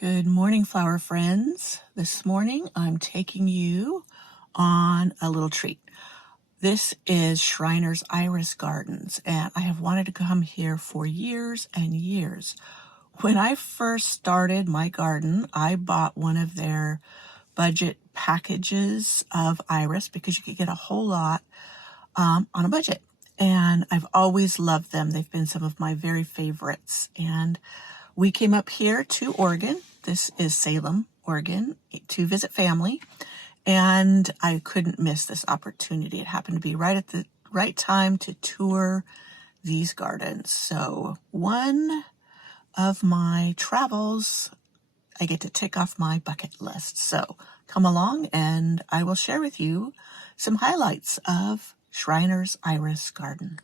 Good morning, flower friends. This morning I'm taking you on a little treat. This is Schreiner's Iris Gardens, and I have wanted to come here for years and years. When I first started my garden, I bought one of their budget packages of iris because you could get a whole lot on a budget. And I've always loved them. They've been some of my very favorites. And we came up here to Oregon. This is Salem, Oregon, to visit family. And I couldn't miss this opportunity. It happened to be right at the right time to tour these gardens. So one of my travels, I get to tick off my bucket list. So come along and I will share with you some highlights of Schreiner's Iris Garden.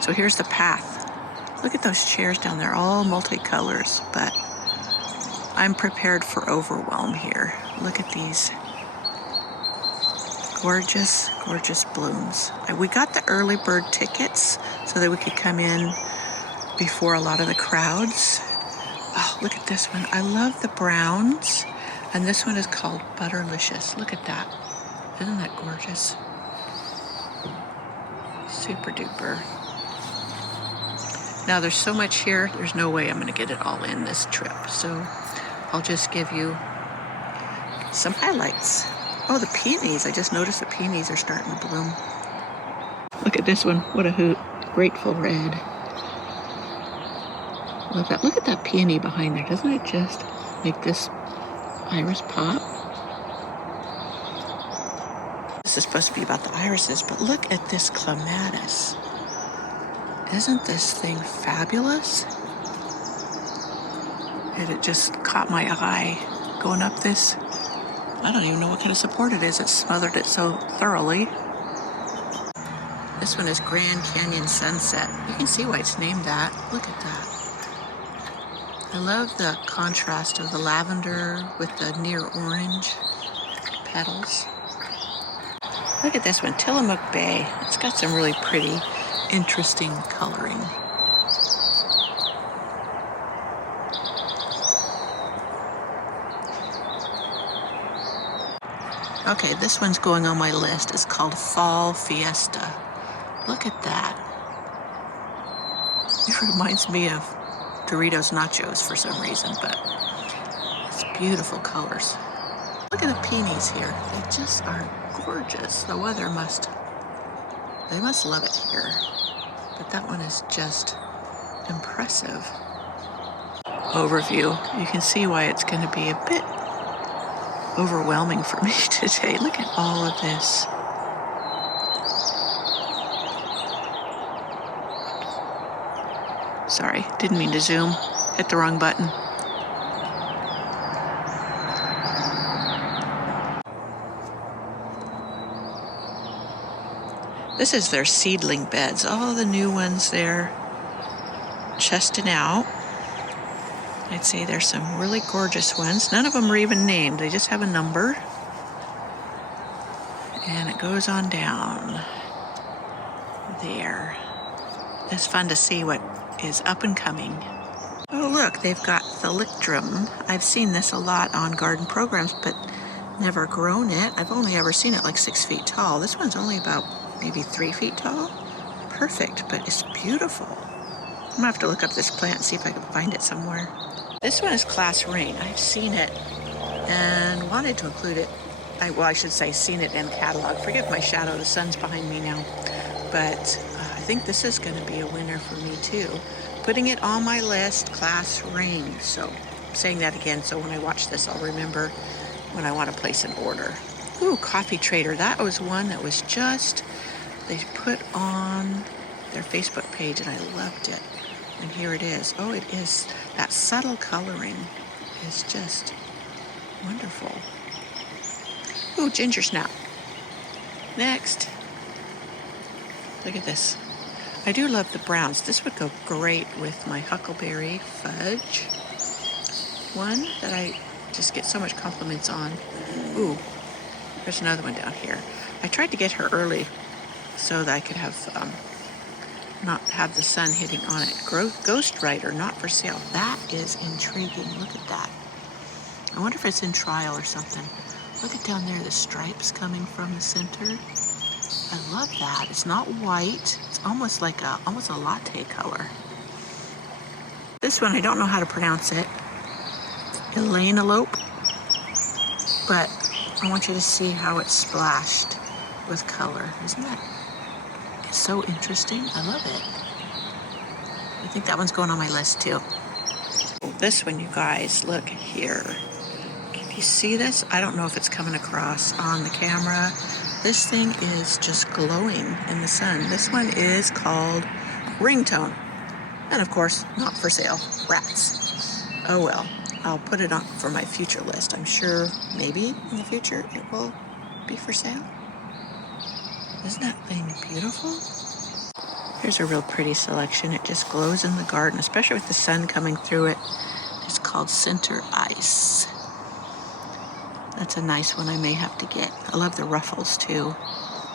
So here's the path. Look at those chairs down there, all multicolors, but I'm prepared for overwhelm here. Look at these gorgeous, gorgeous blooms. We got the early bird tickets so that we could come in before a lot of the crowds. Oh, look at this one. I love the browns, and this one is called Butterlicious. Look at that. Isn't that gorgeous? Super duper. Now there's so much here, there's no way I'm going to get it all in this trip. So I'll just give you some highlights. Oh, the peonies. I just noticed the peonies are starting to bloom. Look at this one. What a hoot. Grateful red. Love that. Look at that peony behind there. Doesn't it just make this iris pop? This is supposed to be about the irises, but look at this clematis. Isn't this thing fabulous? And it just caught my eye going up this. I don't even know what kind of support it is. It smothered it so thoroughly. This one is Grand Canyon Sunset. You can see why it's named that. Look at that. I love the contrast of the lavender with the near orange petals. Look at this one, Tillamook Bay. It's got some really pretty, interesting coloring. Okay, this one's going on my list. It's called Fall Fiesta. Look at that. It reminds me of Doritos Nachos for some reason, but it's beautiful colors. Look at the peonies here. They just are gorgeous. The weather they must love it here. But that one is just impressive. Overview. You can see why it's going to be a bit overwhelming for me today. Look at all of this. Sorry, didn't mean to zoom. Hit the wrong button. This is their seedling beds. All the new ones there, chesting out. I'd say there's some really gorgeous ones. None of them are even named. They just have a number. And it goes on down there. It's fun to see what is up and coming. Oh, look, they've got Thalictrum. I've seen this a lot on garden programs, but never grown it. I've only ever seen it like 6 feet tall. This one's only about maybe 3 feet tall. Perfect, but it's beautiful. I'm gonna have to look up this plant and see if I can find it somewhere. This one is Class Rain. I've seen it and wanted to include it. I should say seen it in the catalog. Forgive my shadow, the sun's behind me now. But I think this is gonna be a winner for me too. Putting it on my list, Class Rain. So saying that again, so when I watch this, I'll remember when I want to place an order. Ooh, Coffee Trader. That was one that was just, they put on their Facebook page and I loved it. And here it is. Oh, it is. That subtle coloring is just wonderful. Ooh, Ginger Snap. Next. Look at this. I do love the browns. This would go great with my Huckleberry Fudge one that I just get so much compliments on. Ooh, there's another one down here. I tried to get her early so that I could have not have the sun hitting on it. Ghost Rider, not for sale. That is intriguing. Look at that. I wonder if it's in trial or something. Look at down there, the stripes coming from the center. I love that. It's not white. It's almost like almost a latte color. This one, I don't know how to pronounce it. Elanalope. But I want you to see how it's splashed with color. Isn't that so interesting? I love it. I think that one's going on my list too. This one, you guys, look here. Can you see this? I don't know if it's coming across on the camera. This thing is just glowing in the sun. This one is called Ringtone. And of course, not for sale. Rats. Oh well. I'll put it on for my future list. I'm sure maybe in the future it will be for sale. Isn't that thing beautiful? Here's a real pretty selection. It just glows in the garden, especially with the sun coming through it. It's called Center Ice. That's a nice one I may have to get. I love the ruffles too.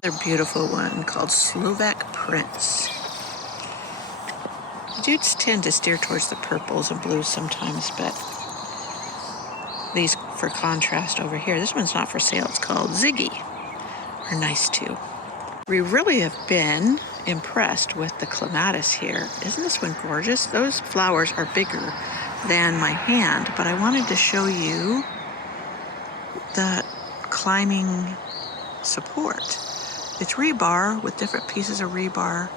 Another beautiful one called Slovak Prince. The dudes tend to steer towards the purples and blues sometimes, but these for contrast over here. This one's not for sale. It's called Ziggy. Are nice too. We really have been impressed with the clematis here. Isn't this one gorgeous? Those flowers are bigger than my hand, but I wanted to show you the climbing support. It's rebar with different pieces of rebar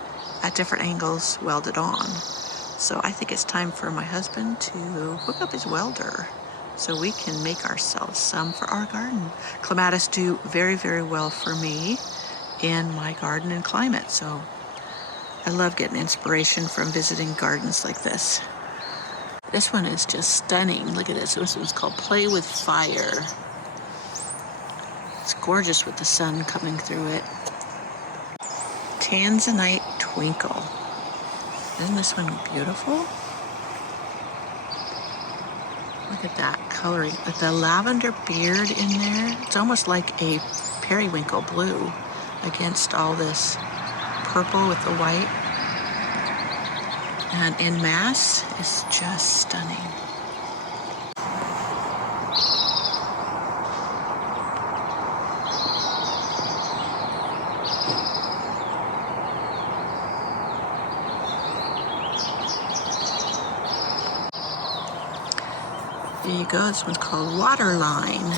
at different angles welded on. So I think it's time for my husband to hook up his welder so we can make ourselves some for our garden. Clematis do very, very well for me in my garden and climate. So I love getting inspiration from visiting gardens like this. This one is just stunning. Look at this. This one's called Play with Fire. It's gorgeous with the sun coming through it. Tanzanite Twinkle. Isn't this one beautiful? Look at that coloring. With the lavender beard in there, it's almost like a periwinkle blue against all this purple with the white. And en masse, it's just stunning. There you go. This one's called Waterline.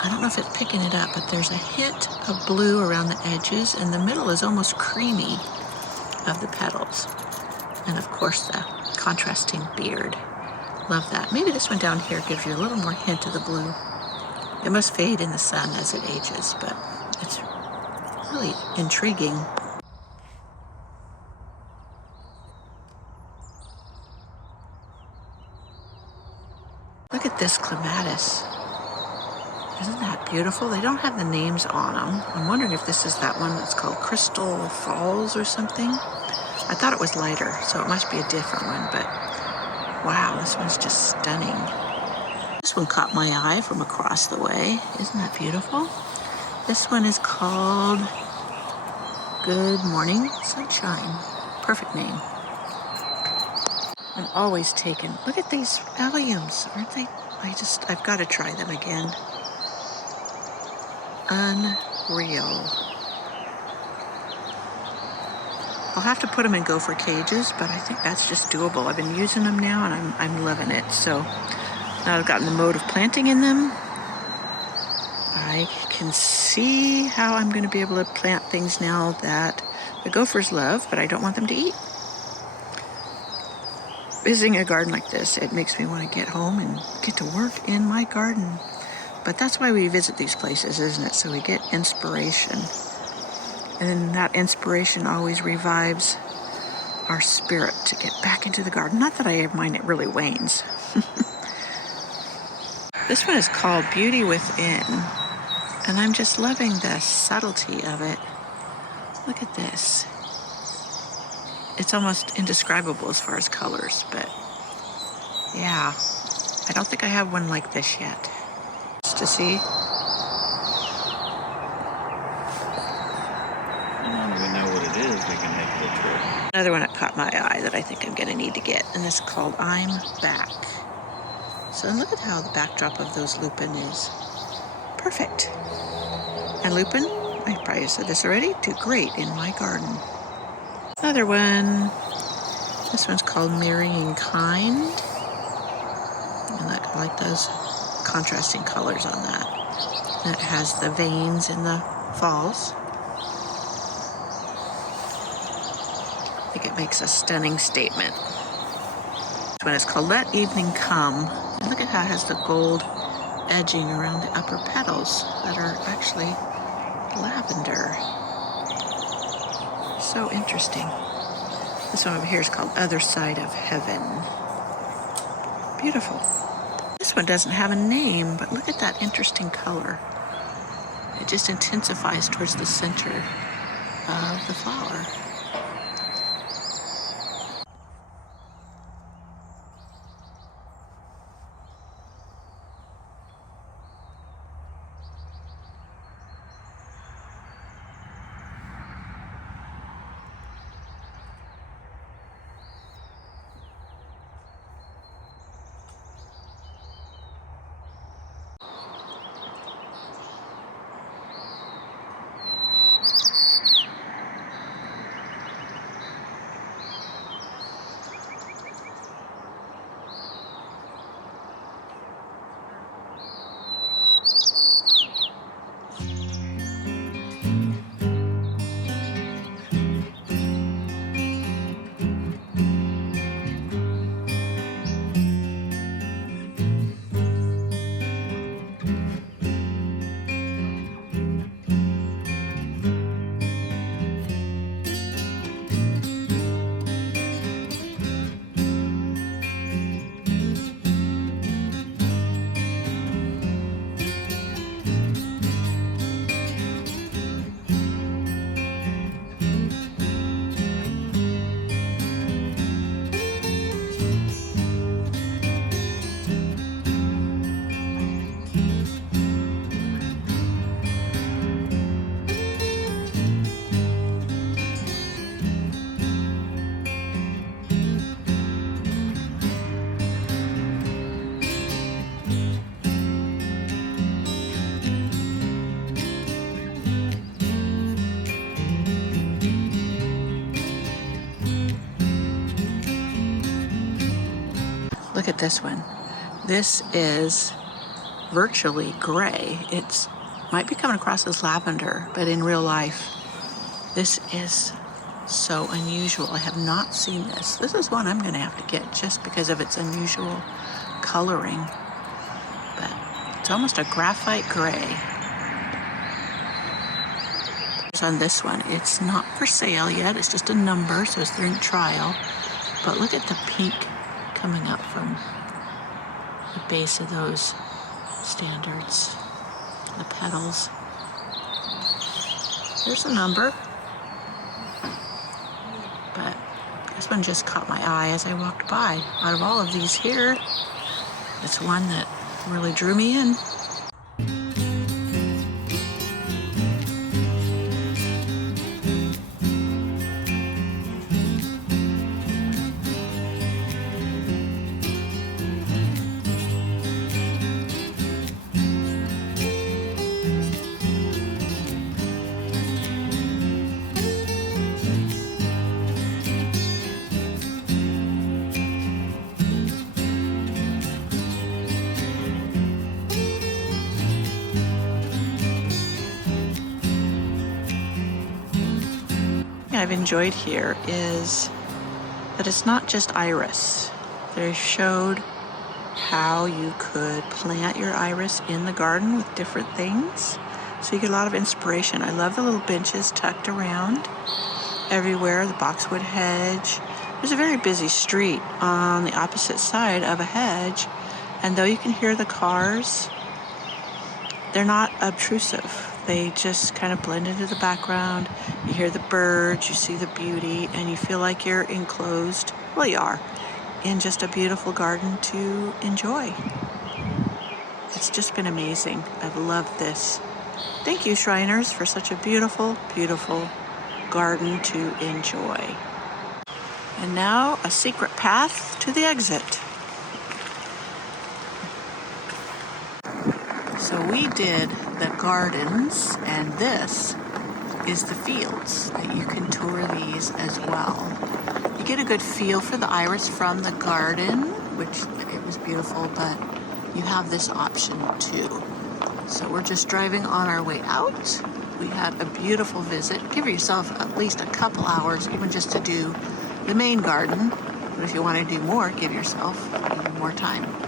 I don't know if it's picking it up, but there's a hint of blue around the edges, and the middle is almost creamy of the petals. And of course, the contrasting beard. Love that. Maybe this one down here gives you a little more hint of the blue. It must fade in the sun as it ages, but it's really intriguing. Look at this clematis. Isn't that beautiful? They don't have the names on them. I'm wondering if this is that one that's called Crystal Falls or something. I thought it was lighter, so it must be a different one, but wow, this one's just stunning. This one caught my eye from across the way. Isn't that beautiful? This one is called Good Morning Sunshine. Perfect name. I'm always taken. Look at these alliums, aren't they? I've got to try them again. Unreal. I'll have to put them in gopher cages, but I think that's just doable. I've been using them now, and I'm loving it. So now I've gotten the mode of planting in them. I can see how I'm going to be able to plant things now that the gophers love, but I don't want them to eat. Visiting a garden like this, it makes me want to get home and get to work in my garden. But that's why we visit these places, isn't it? So we get inspiration. And then that inspiration always revives our spirit to get back into the garden. Not that I have mine, it really wanes. This one is called Beauty Within. And I'm just loving the subtlety of it. Look at this. It's almost indescribable as far as colors, but yeah, I don't think I have one like this yet. Just to see. I don't even know what it is, we can make the trip. Another one that caught my eye that I think I'm going to need to get, and it's called I'm Back. So look at how the backdrop of those lupin is. Perfect. And lupin, I probably said this already, do great in my garden. Another one. This one's called Marrying Kind. And I like those contrasting colors on that. And it has the veins in the falls. I think it makes a stunning statement. This one is called Let Evening Come. And look at how it has the gold edging around the upper petals that are actually lavender. So interesting. This one over here is called Other Side of Heaven. Beautiful. This one doesn't have a name, but look at that interesting color. It just intensifies towards the center of the flower. Look at this one. This is virtually gray. It might be coming across as lavender, but in real life, this is so unusual. I have not seen this. This is one I'm going to have to get just because of its unusual coloring. But it's almost a graphite gray. On this one, it's not for sale yet. It's just a number, so it's in trial. But look at the pink coming up from the base of those standards, the petals. There's a number, but this one just caught my eye as I walked by. Out of all of these here, it's one that really drew me in. I've enjoyed here is that it's not just iris. They showed how you could plant your iris in the garden with different things. So you get a lot of inspiration. I love the little benches tucked around everywhere, the boxwood hedge. There's a very busy street on the opposite side of a hedge, and though you can hear the cars, they're not obtrusive. They just kind of blend into the background. You hear the birds, you see the beauty, and you feel like you're enclosed, well, you are, in just a beautiful garden to enjoy. It's just been amazing. I've loved this. Thank you, Shriners, for such a beautiful, beautiful garden to enjoy. And now a secret path to the exit. So we did the gardens, and this is the fields that you can tour these as well. You get a good feel for the iris from the garden, which it was beautiful, but you have this option too. So we're just driving on our way out. We had a beautiful visit. Give yourself at least a couple hours, even just to do the main garden. But if you want to do more, give yourself even more time.